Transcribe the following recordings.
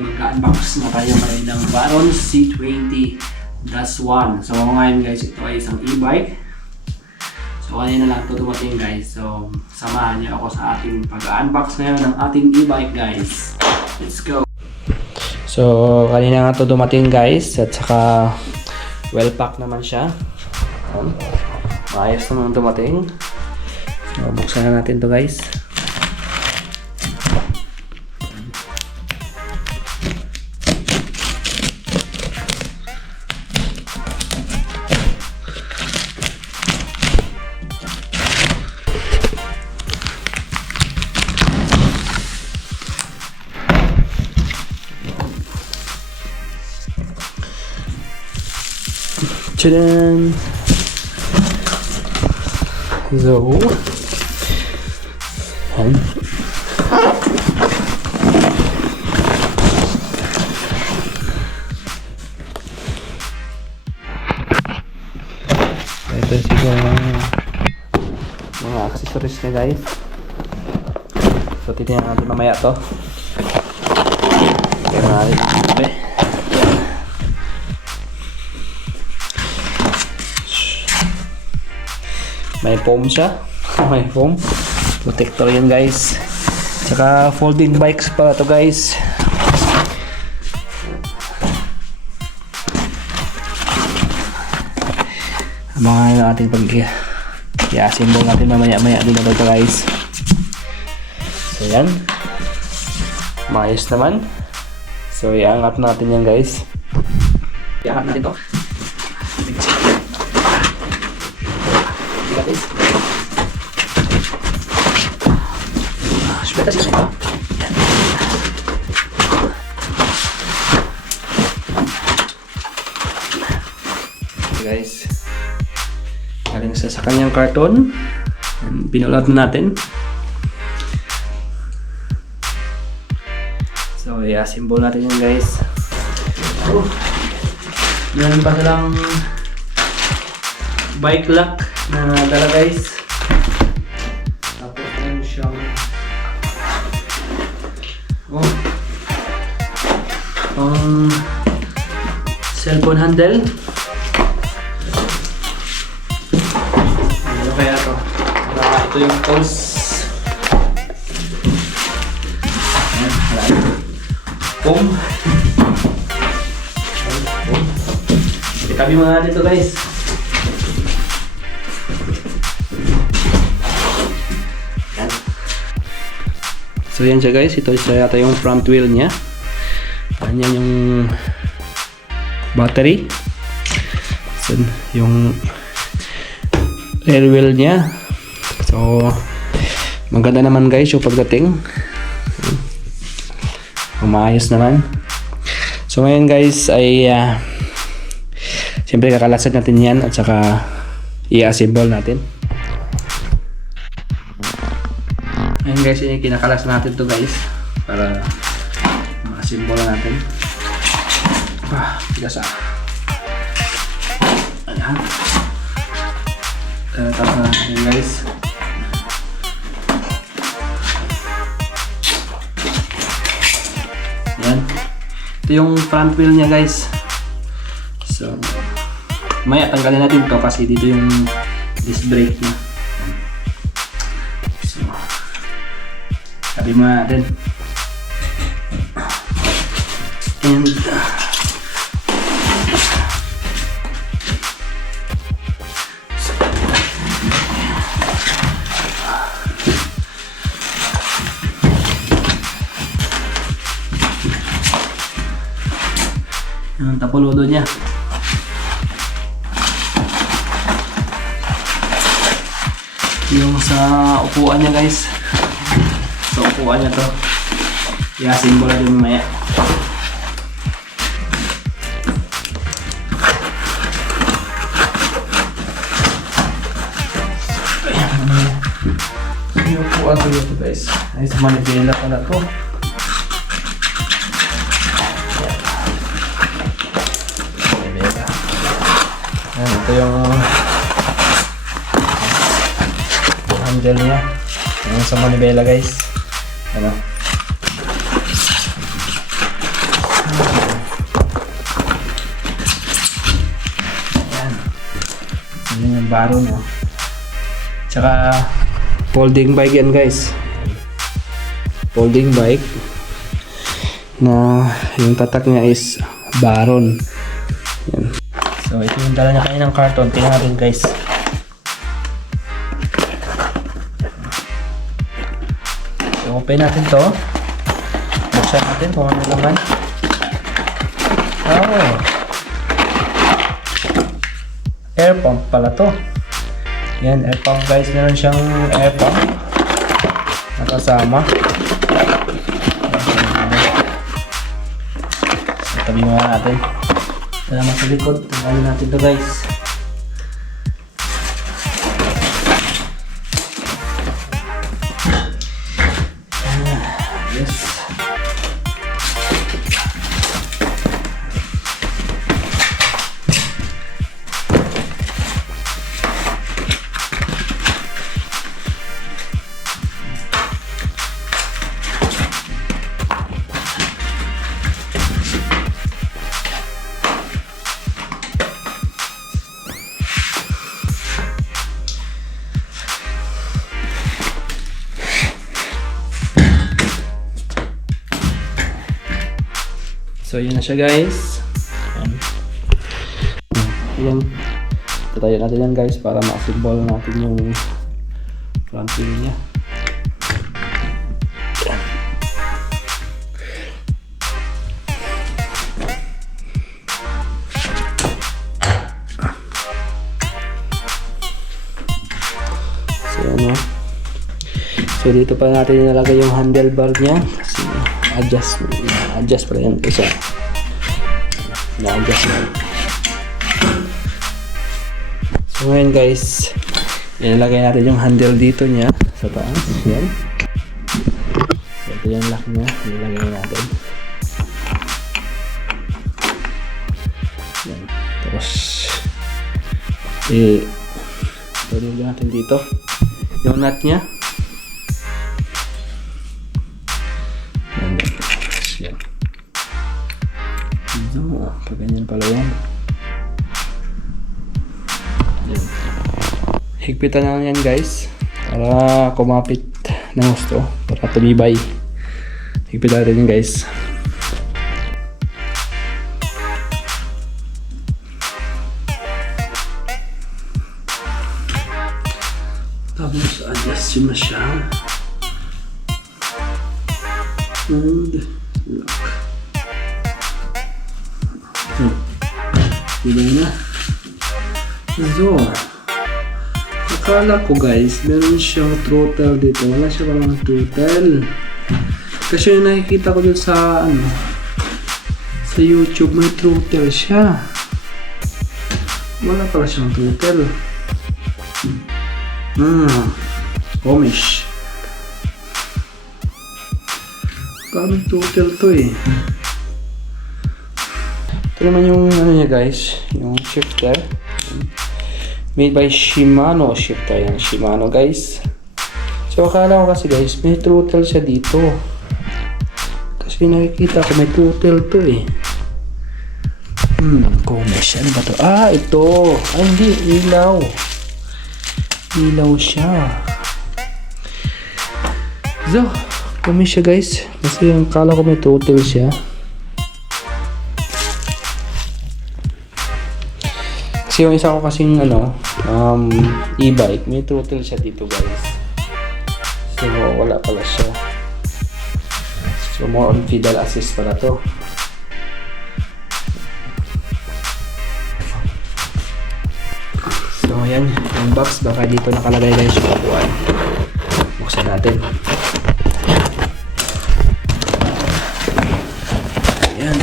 mag-unbox na tayo ngayon ng Varon C20-1. So ngayon guys, ito ay isang e-bike. So kanina lang ito dumating guys. So samahan niyo ako sa ating pag-unbox ngayon ng ating e-bike guys. Let's go! So kanina nga ito dumating guys. At saka well packed naman siya. Maayos naman dumating. So buksan na natin ito guys. Tadaan! So, ito siguro mga accessories niya guys. So, titignan natin mamaya to. Tignan natin ito. May foam siya. May foam. Protector yan guys. Tsaka folding bikes pala to guys. Abangan yung ating pag-i-assemble natin mamaya-maya din ito guys. So yan. Maayos naman. So iangat natin yan guys. Iangat natin to. Sudah sih ito. Guys, galing sa kanyang karton. Pinulot natin. So, i-assemble natin yan guys. Yan pa lang bike lock na dala guys. Tapos yan siyang cellphone handle. Ano kaya to? Ito yung pulse. Ayan, foam. Itabi mga natin ito guys. So yan siya guys, ito yata yung front wheel niya. Yan yung battery. So yung rear wheel niya. So maganda naman guys yung pagdating. Umayos naman. So ngayon guys ay siyempre kakalasan natin yan at saka i-assemble natin. Ayan guys, kinakalas natin to guys para ma-assemble natin. Biasa. Ayan. Tapos na natin guys. Ayan. Ito yung front wheel niya guys. So, maya tanggalin natin to kasi dito yung disc brake niya. Sabi mo natin. And yung tapuludo niya. Yung sa upuan niya guys. So upuan niya to. I-assemble natin mamaya. Yung upuan ko ito guys. Ay sa manibela pala to. Manibela. Ito yung handle niya. Yung sa manibela guys. Ano? Baron, no? Tsaka, folding bike yan, guys. Folding bike. Na, yung tatak niya is Baron. Yan. So, ito yung dala niya kayo ng karton. Tingnan natin, guys. So, open natin to. Buksan natin kung ano naman. Oh. Air pump pala to. Yan, air pump, guys. Meron siyang air pump. Nakasama. So, tabi mo natin. Salamat sa likod. Tanggalin natin to, guys. Yes. So, yun na siya, guys. Ayan. Ayan. Tatayo natin yan, guys, para ma-assemble natin yung front wheel niya. So, ano. So, dito pa natin nilagay yung handlebar niya. Kasi, adjust pa yan isa. Na-adjust yan. So ngayon, guys, ilalagay natin yung handle dito niya sa taas. Yan. So ito yung lock niya. Ilalagay natin. Yan. Tapos ilalagay natin dito yung nut niya. No, ganyan pala yan. Higpitan na yan, guys, para kumapit ng gusto, para tumibay. Higpitan natin yan, guys. Tapos adjust yun na siya and lock. Hindi na. So, akala ko, guys, meron siyang throttle dito. Wala siya parang throttle. Kasi yung nakikita ko dun sa sa YouTube, may throttle siya. Wala pala siyang throttle. Komish. Parang throttle to eh. Ito naman yung niya, guys, yung shifter. Made by Shimano shifter yan. Shimano, guys. So akala ko kasi, guys, may throttle siya dito. Kasi nakikita ko may throttle to eh. Komish. Ano ba to? Ah, ito. Ay, hindi. Ilaw. Ilaw siya. So, komish siya, guys. Kasi yung akala ko may throttle siya. Kasi yung isa ko kasing e-bike, may throttle siya dito, guys. So wala pala siya. So more on pedal assist pala to. So ayan, yung box baka dito nakalagay, guys, yung upuan. Buksan natin. Ayan.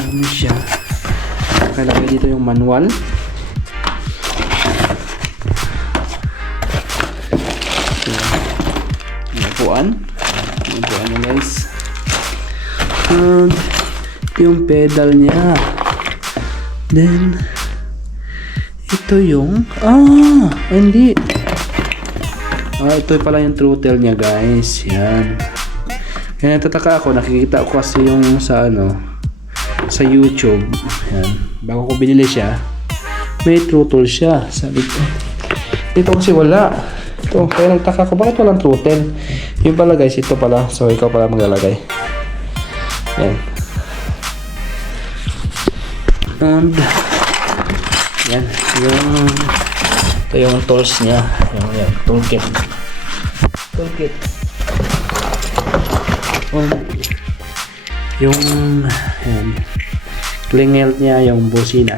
Dami siya. Nakalagay dito yung manual. Yung upuan. Yung upuan niya, guys. And yung pedal niya. Then ito yung hindi. Ito pala yung throttle niya, guys. Yan. Kaya natataka ako, nakikita ko kasi yung sa sa YouTube. Yan. Bago ko binili siya, may throttle siya. Sabi ko. Dito kasi wala. Ito, kaya nagtaka ko, bakit walang throttle? Yung pala guys, ito pala. So, ikaw pala maglalagay. Yan. And, yan. Ito yung tools niya. Yan, toolkit. Toolkit. Yung, yan. Klingel niya, yung busina.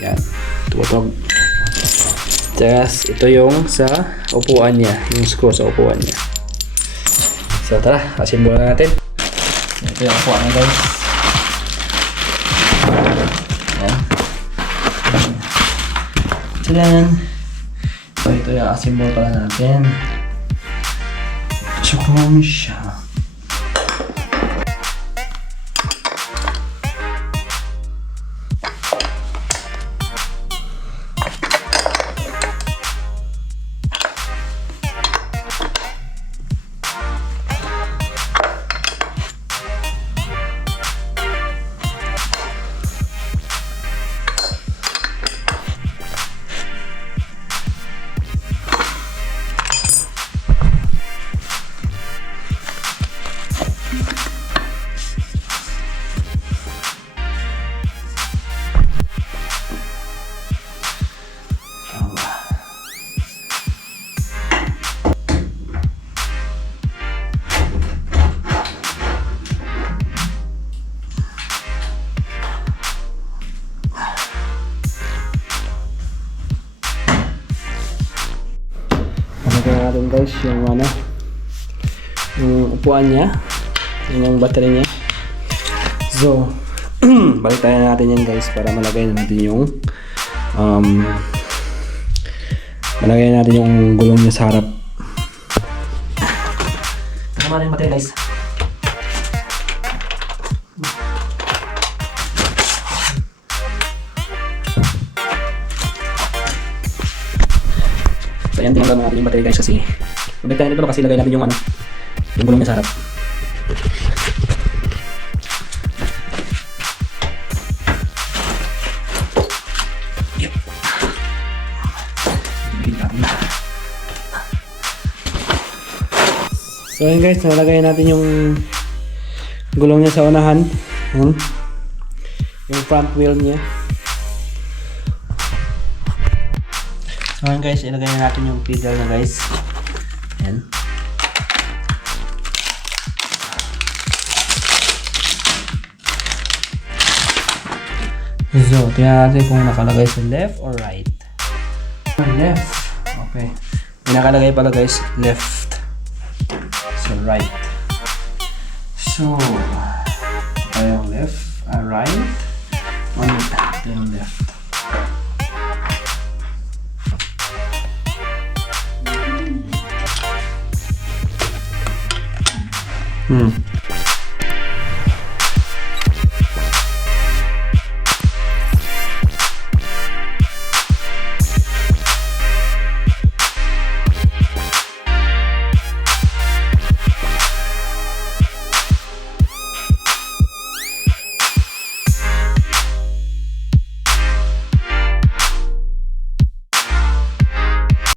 Yan. Tumutok. Tapos, ito yung sa upuan niya. Yung screw sa upuan niya. So, tara. Asimbol na natin. Ito yung upuan niya, guys. Yan. Tignan. So, ito yung asimbol pala natin. So, kung siya. Natin guys yung yung upuan niya, yung battery niya. So balik tayo natin yan guys para malagay natin yung gulong niya sa harap. Tama na yung battery guys. So yan, tingnan natin yung battery guys kasi mabigtayan nito kasi lagay natin yung yung gulong niya sa harap. Yep. So yan guys, nalagay natin yung gulong niya sa unahan. Yung front wheel niya. So ngayon guys, ilagay na natin yung pedal na guys. Ayan. So, tingnan natin kung nakalagay sa left or right. Left. Okay. May nakalagay pala guys, left. So, right. So, ito yung left, right. Ito yung left.